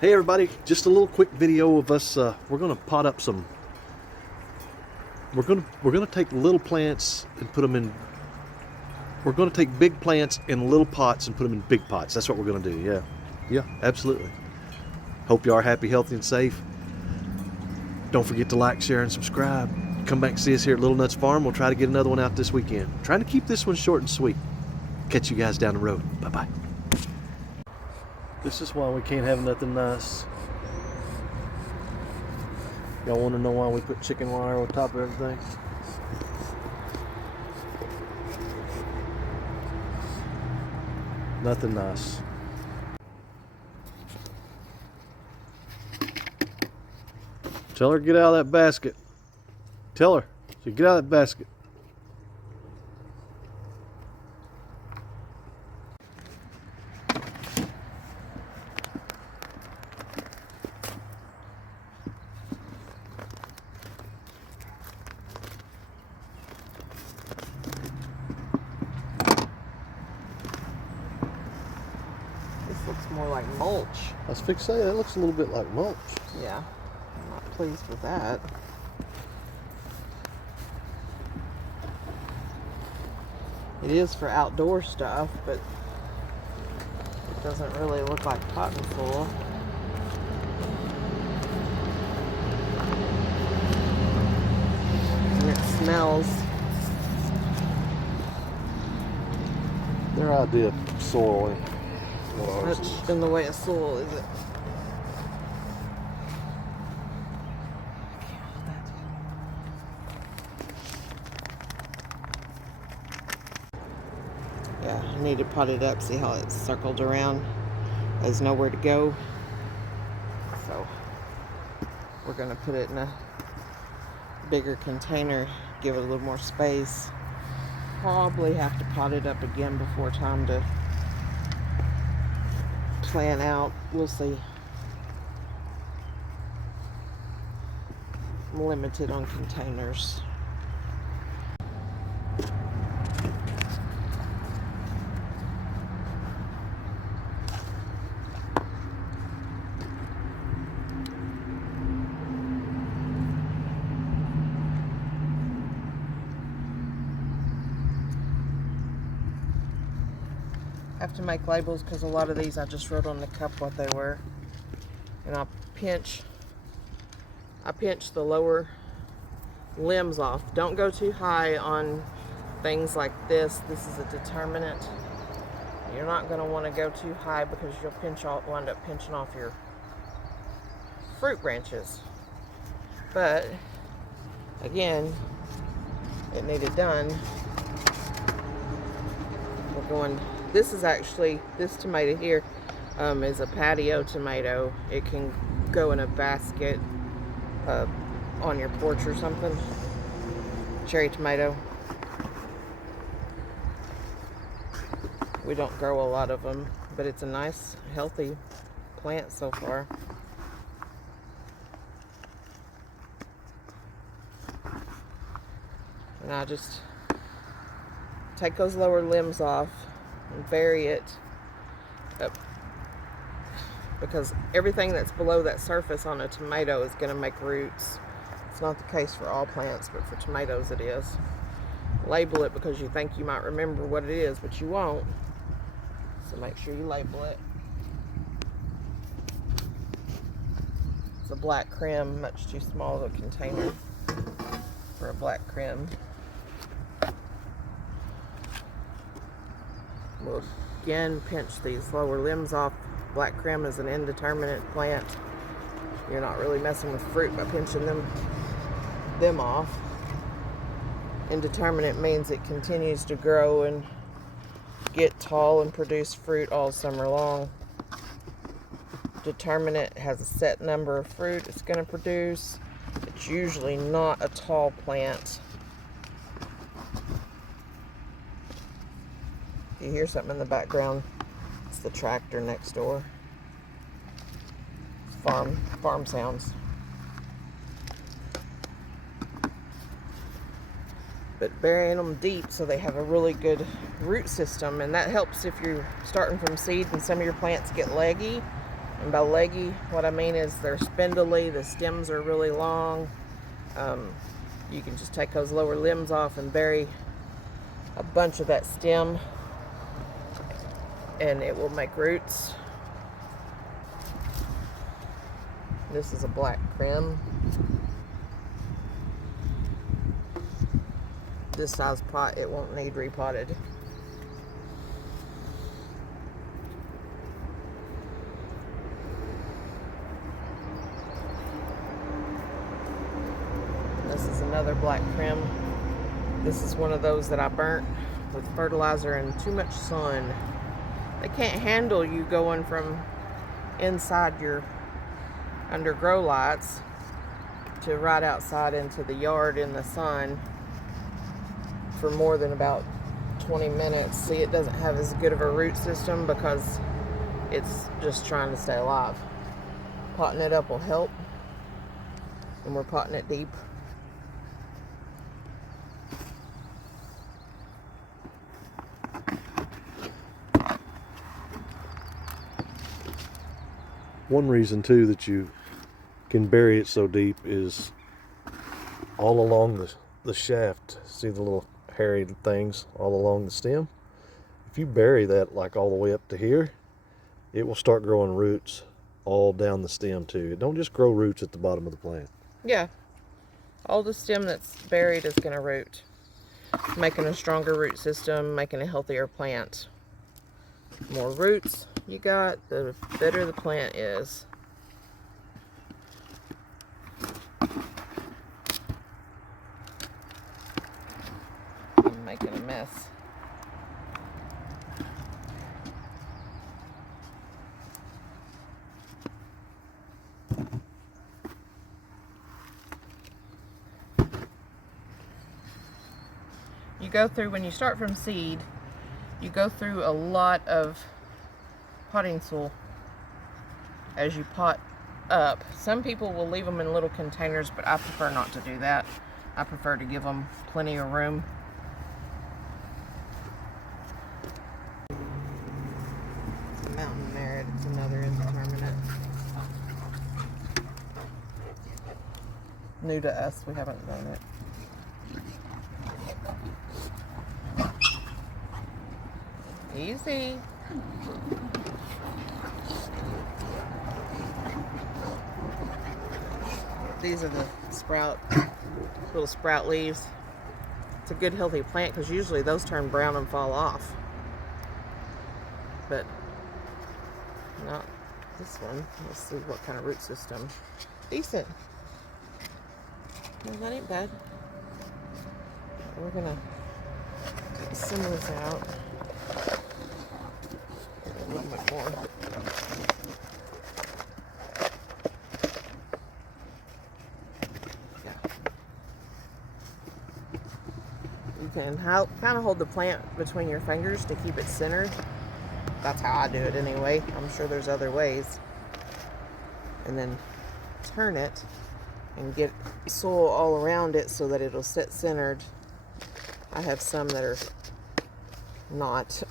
Hey everybody, just a little quick video of us. We're gonna pot up some. We're gonna take little plants and put them in. We're gonna take big plants in little pots and put them in big pots. That's what we're gonna do. Yeah, absolutely. Hope you are happy, healthy, and safe. Don't forget to like, share, and subscribe. Come back and see us here at Little Nuts Farm. We'll try to get another one out this weekend. Trying to keep this one short and sweet. Catch you guys down the road. Bye bye. This is why we can't have nothing nice. Y'all want to know why we put chicken wire on top of everything? Nothing nice. Tell her to get out of that basket. Tell her to get out of that basket. Looks more like mulch. I was fixing to say that looks a little bit like mulch. Yeah, I'm not pleased with that. It is for outdoor stuff, but it doesn't really look like cotton wool. And it smells. Their idea of soil. Much in the way of soil, is it? Yeah, I need to pot it up, see how it's circled around. There's nowhere to go. So we're gonna put it in a bigger container, give it a little more space. Probably have to pot it up again before time to plan out. We'll see. I'm limited on containers. Have to make labels because a lot of these I just wrote on the cup what they were, and I pinch the lower limbs off. Don't go too high on things like this. This is a determinant. You're not going to want to go too high because you'll wind up pinching off your fruit branches. But again, it needed done. We're going. This is actually, this tomato here is a patio tomato. It can go in a basket on your porch or something. Cherry tomato. We don't grow a lot of them, but it's a nice, healthy plant so far. And I just take those lower limbs off and bury it up, because everything that's below that surface on a tomato is going to make roots. It's not the case for all plants, but for tomatoes it is. Label it because you think you might remember what it is, but you won't. So make sure you label it. It's a black creme, much too small of a container for a black creme. We'll again pinch these lower limbs off. Black creme is an indeterminate plant. You're not really messing with fruit by pinching them off. Indeterminate means it continues to grow and get tall and produce fruit all summer long. Determinate has a set number of fruit it's going to produce. It's usually not a tall plant. If you hear something in the background, it's the tractor next door. It's farm sounds. But burying them deep so they have a really good root system, and that helps if you're starting from seed and some of your plants get leggy. And by leggy, what I mean is they're spindly, the stems are really long. You can just take those lower limbs off and bury a bunch of that stem, and it will make roots. This is a black prim. This size pot, it won't need repotted. This is another black prim. This is one of those that I burnt with fertilizer and too much sun. They can't handle you going from inside your under grow lights to right outside into the yard in the sun for more than about 20 minutes. See, it doesn't have as good of a root system because it's just trying to stay alive. Potting it up will help, and we're potting it deep. One reason too that you can bury it so deep is all along the shaft. See the little hairy things all along the stem? If you bury that like all the way up to here, it will start growing roots all down the stem too. It don't just grow roots at the bottom of the plant. Yeah, all the stem that's buried is going to root, making a stronger root system, making a healthier plant. The more roots you got, the better the plant is. I'm making a mess. You go through, when you start from seed, you go through a lot of potting soil as you pot up. Some people will leave them in little containers, but I prefer not to do that. I prefer to give them plenty of room. It's a mountain merit. It's another indeterminate. New to us. We haven't done it. Easy. These are the little sprout leaves. It's a good healthy plant because usually those turn brown and fall off. But not this one. Let's see what kind of root system. Decent. No, that ain't bad. We're gonna get some of this out. A little bit more. Yeah. You can kind of hold the plant between your fingers to keep it centered. That's how I do it anyway. I'm sure there's other ways. And then turn it and get soil all around it so that it'll sit centered. I have some that are not.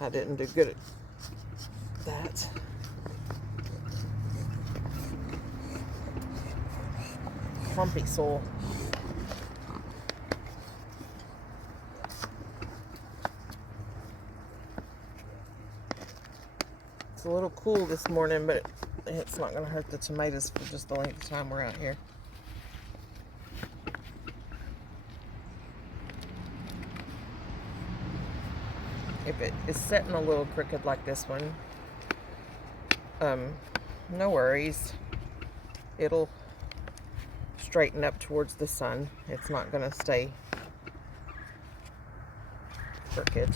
I didn't do good at that. Clumpy soil. It's a little cool this morning, but it's not going to hurt the tomatoes for just the length of time we're out here. If it is setting a little crooked like this one, no worries. It'll straighten up towards the sun. It's not going to stay crooked.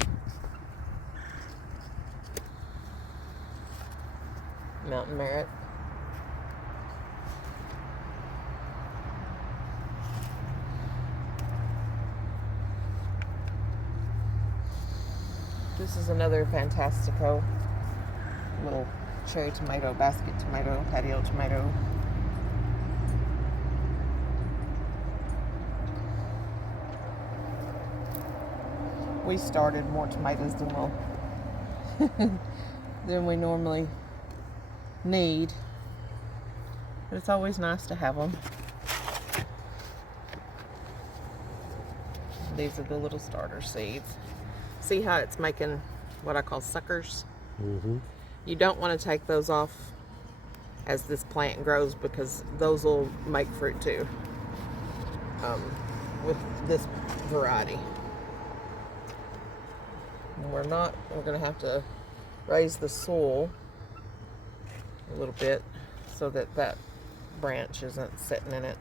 Mountain merit. This is another Fantastico little cherry tomato, basket tomato, patio tomato. We started more tomatoes than we normally need. But it's always nice to have them. These are the little starter seeds. See how it's making what I call suckers? Mm-hmm. You don't want to take those off as this plant grows because those will make fruit too with this variety. And we're going to have to raise the soil a little bit so that that branch isn't sitting in it.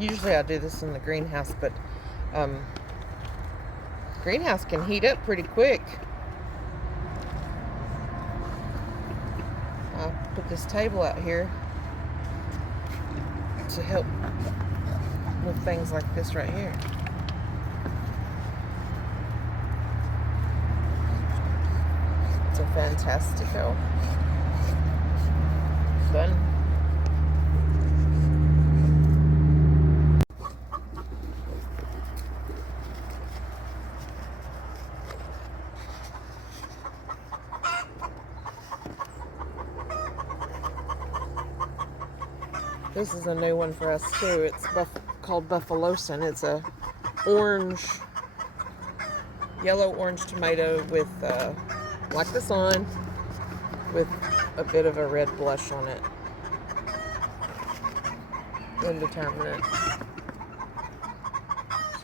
Usually I do this in the greenhouse, but greenhouse can heat up pretty quick. I put this table out here to help with things like this right here. It's a fantastico bun. This is a new one for us too. It's called Buffalosin. It's a yellow-orange tomato with, like the sun, with a bit of a red blush on it. Indeterminate.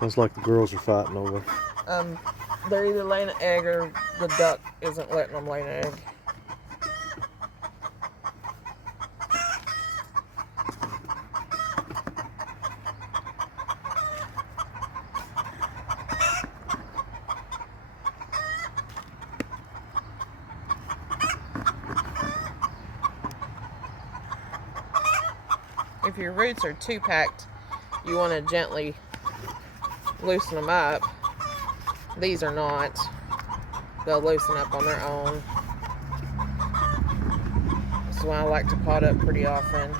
Sounds like the girls are fighting over. They're either laying an egg or the duck isn't letting them lay an egg. If your roots are too packed, you want to gently loosen them up. These are not. They'll loosen up on their own. This is why I like to pot up pretty often.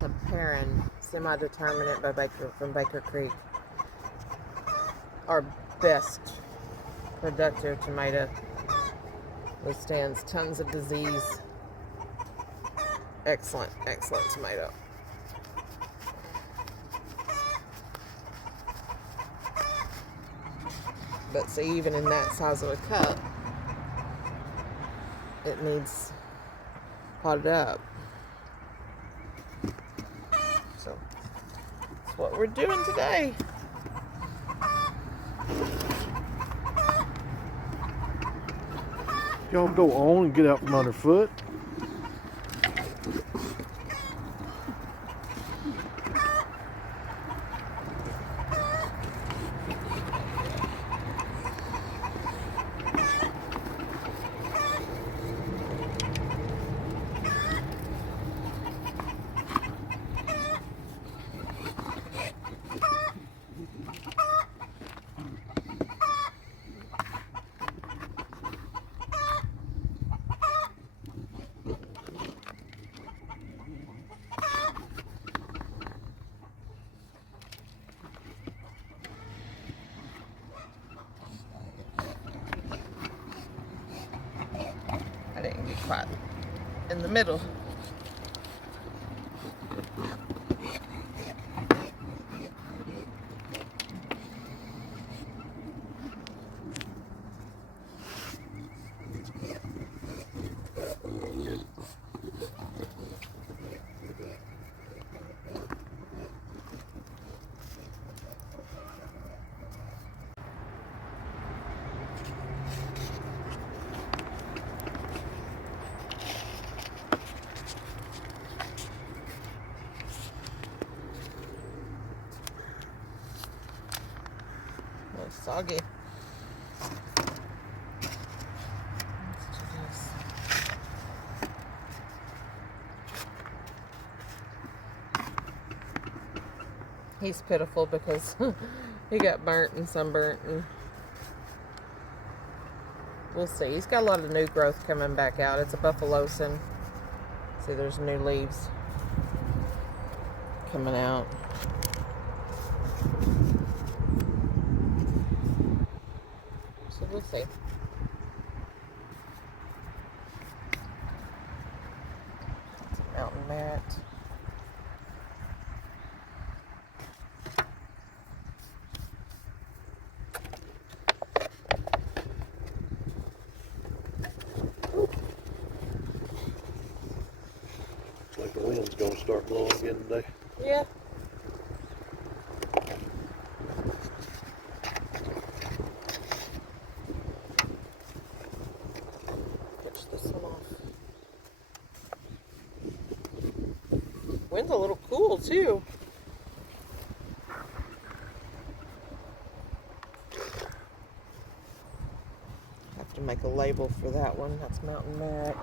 The Perrin Semi-Determinate from Baker Creek. Our best productive tomato. Withstands tons of disease. Excellent, excellent tomato. But see, even in that size of a cup, it needs potted up. So that's what we're doing today. Y'all go on and get out from underfoot. I didn't get caught in the middle. soggy. Let's do this. He's pitiful because he got burnt and sunburnt, and we'll see. He's got a lot of new growth coming back out. It's a Buffalosin. See, there's new leaves coming out. So we'll see. It's a mountain mat. Like the wind's gonna start blowing again today. Yeah. Push this one off. Wind's a little cool too. Have to make a label for that one. That's Mountain Mat.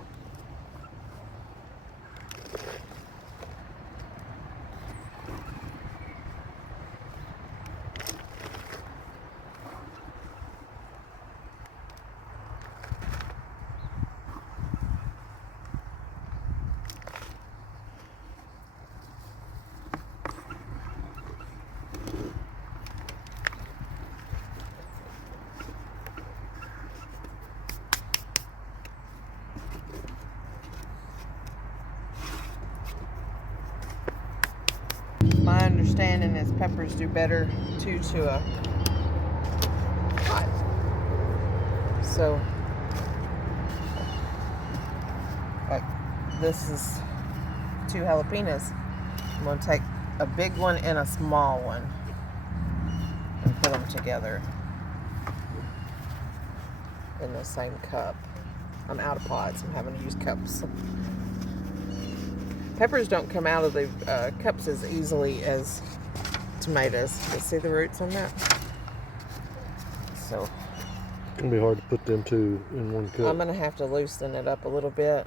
My understanding is peppers do better too to a pot. So, like, this is 2 jalapenos. I'm going to take a big one and a small one and put them together in the same cup. I'm out of pots. I'm having to use cups. Peppers don't come out of the cups as easily as tomatoes. You see the roots on that? So It's gonna be hard to put them two in one cup. I'm going to have to loosen it up a little bit.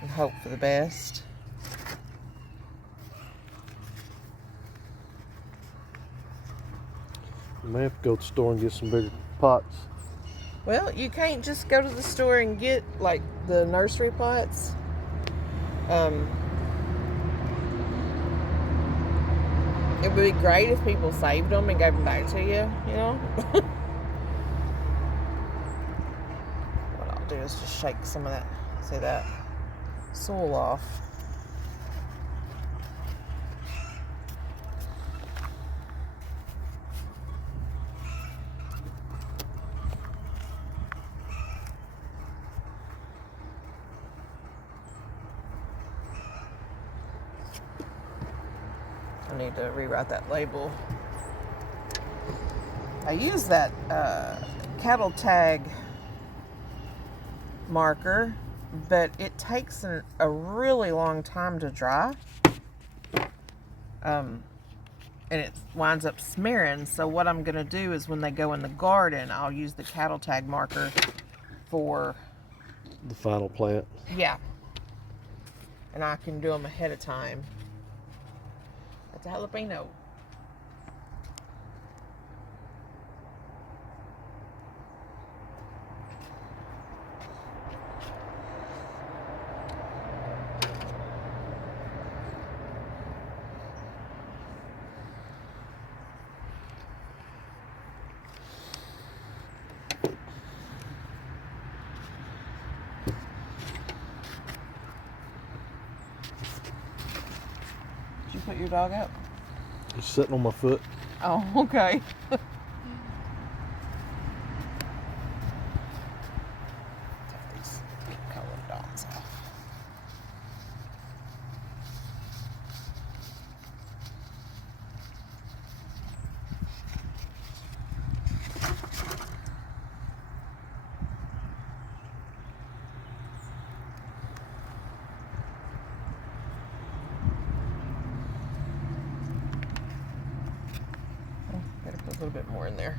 And hope for the best. You may have to go to the store and get some bigger pots. Well, you can't just go to the store and get like the nursery pots. It would be great if people saved them and gave them back to you, you know? What I'll do is just shake some of that, see that soil off. I need to rewrite that label. I use that cattle tag marker, but it takes a really long time to dry. And it winds up smearing. So what I'm going to do is when they go in the garden, I'll use the cattle tag marker for The final plant. Yeah. And I can do them ahead of time. That's a jalapeno. Did you put your dog up? He's sitting on my foot. Oh, okay. Take these colored dots off. little bit more in there.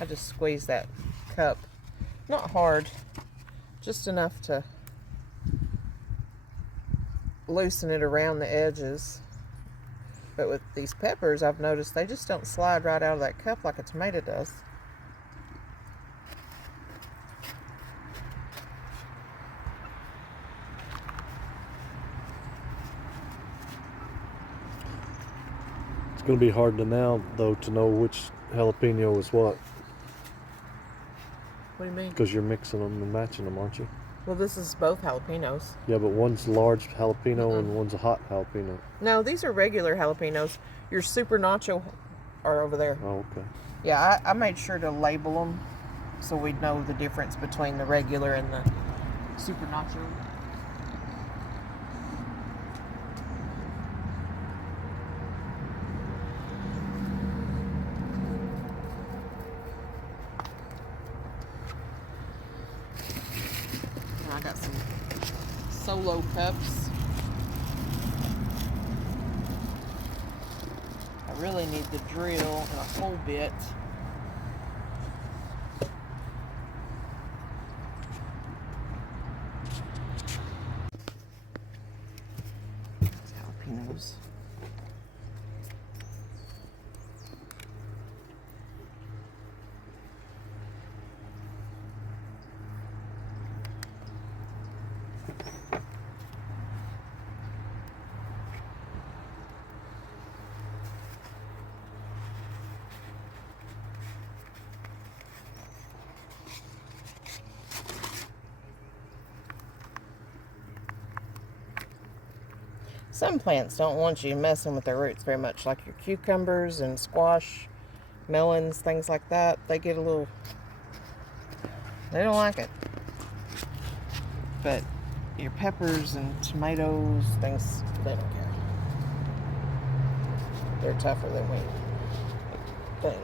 I just squeeze that cup, not hard, just enough to loosen it around the edges. But with these peppers, I've noticed they just don't slide right out of that cup like a tomato does. It's going to be hard to now, though, to know which jalapeno is what. What do you mean? Because you're mixing them and matching them, aren't you? Well, this is both jalapenos. Yeah, but one's large jalapeno and one's a hot jalapeno. No, these are regular jalapenos. Your super nacho are over there. Oh, okay. Yeah, I made sure to label them so we'd know the difference between the regular and the super nacho. I got some solo cups. I really need the drill and a whole bit. Jalapenos. Some plants don't want you messing with their roots very much, like your cucumbers and squash, melons, things like that. They get a little, they don't like it. But your peppers and tomatoes, things, they don't care. They're tougher than we think.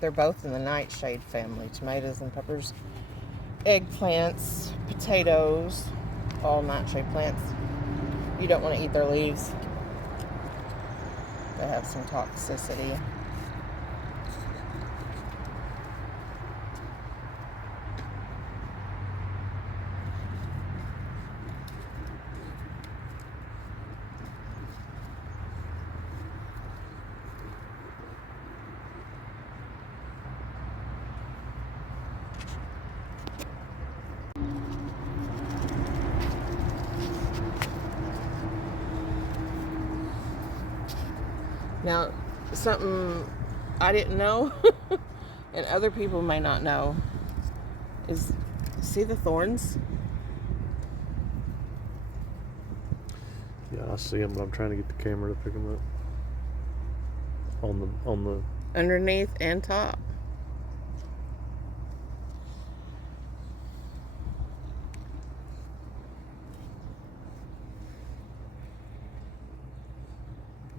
They're both in the nightshade family, tomatoes and peppers. Eggplants, potatoes, all nightshade plants. You don't want to eat their leaves. They have some toxicity. Now, something I didn't know, and other people may not know, is, see the thorns? Yeah, I see them, but I'm trying to get the camera to pick them up. On the Underneath and top.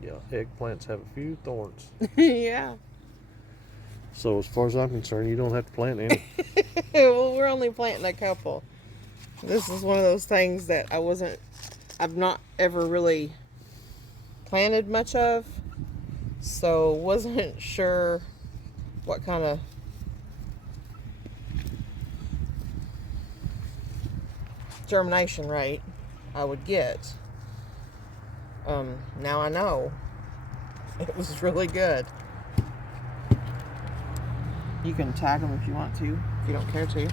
Yeah, eggplants have a few thorns. Yeah. So as far as I'm concerned, you don't have to plant any. Well, we're only planting a couple. This is one of those things that I've not ever really planted much of, so wasn't sure what kind of germination rate I would get. Now I know. It was really good. You can tag them if you want to, if you don't care to.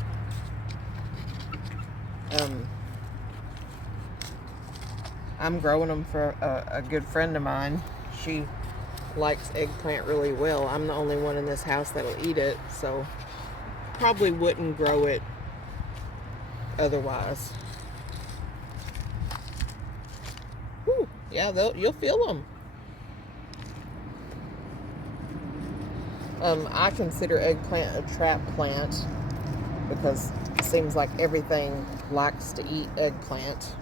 I'm growing them for a good friend of mine. She likes eggplant really well. I'm the only one in this house that'll eat it, so probably wouldn't grow it otherwise. Whew, yeah, you'll feel them. I consider eggplant a trap plant because it seems like everything likes to eat eggplant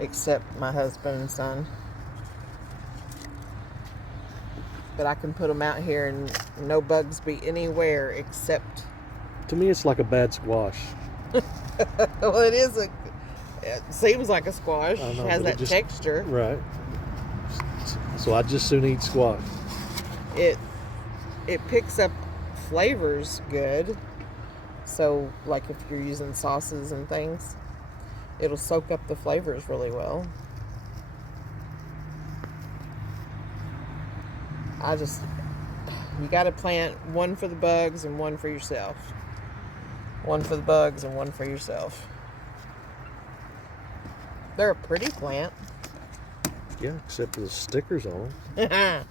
except my husband and son. But I can put them out here and no bugs be anywhere except... To me, it's like a bad squash. Well, it seems like a squash. I know, has that texture. Right. So I just soon eat squash. It picks up flavors good. So, like if you're using sauces and things, it'll soak up the flavors really well. You got to plant one for the bugs and one for yourself. One for the bugs and one for yourself. They're a pretty plant. Yeah, except for the stickers on them.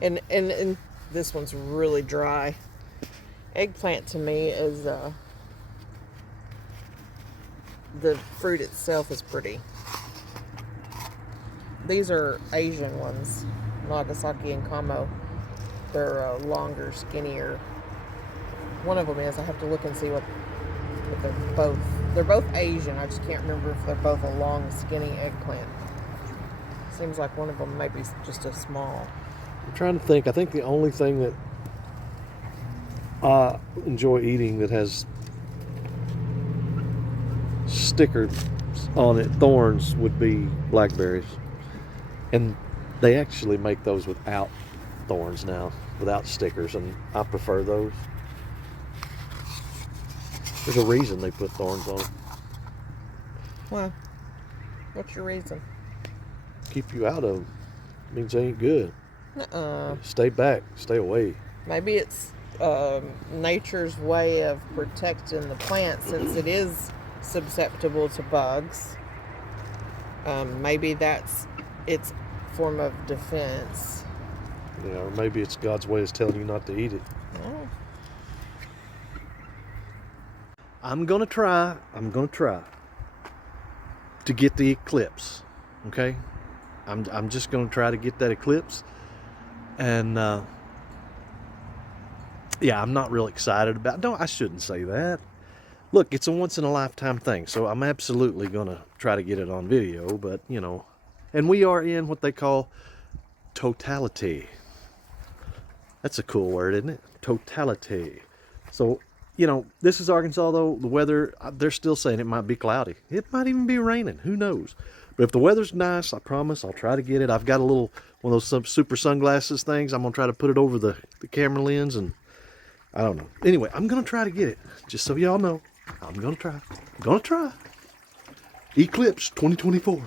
and this one's really dry. Eggplant to me is the fruit itself is pretty. These are Asian ones, Nagasaki and Kamo. They're longer, skinnier. One of them is. I have to look and see what they're both. They're both Asian. I just can't remember if they're both a long, skinny eggplant. Seems like one of them may be just a small. I'm trying to think. I think the only thing that I enjoy eating that has stickers on it, thorns, would be blackberries. And they actually make those without thorns now, without stickers, and I prefer those. There's a reason they put thorns on them. Well, what's your reason? Keep you out of them. Means they ain't good. Uh-uh. Stay back. Stay away. Maybe it's nature's way of protecting the plant since it is susceptible to bugs. Maybe that's its form of defense. Yeah, or maybe it's God's way of telling you not to eat it. Oh. I'm gonna try to get the eclipse. Okay? I'm just gonna try to get that eclipse. And yeah, I'm not real excited about. No, I shouldn't say that. Look, it's a once in a lifetime thing, so I'm absolutely gonna try to get it on video, but you know, and we are in what they call totality. That's a cool word, isn't it? Totality. So, you know, this is Arkansas, though. The weather, they're still saying it might be cloudy. It might even be raining. Who knows? But if the weather's nice, I promise I'll try to get it. I've got a little, one of those super sunglasses things. I'm going to try to put it over the camera lens, and I don't know. Anyway, I'm going to try to get it. Just so y'all know, I'm going to try. I'm going to try. Eclipse 2024.